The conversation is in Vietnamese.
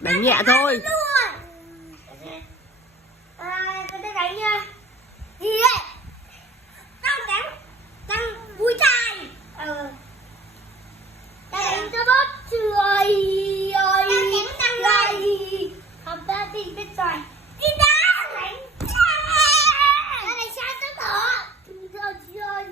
Đánh nhẹ thôi. Tôi đánh nha. Gì vậy? Tăng vui trai. Ta đánh cho bớt trời ơi. Không ta đi biết rồi. Đi ra. Đánh. Ta đánh sai tất cả. Rồi.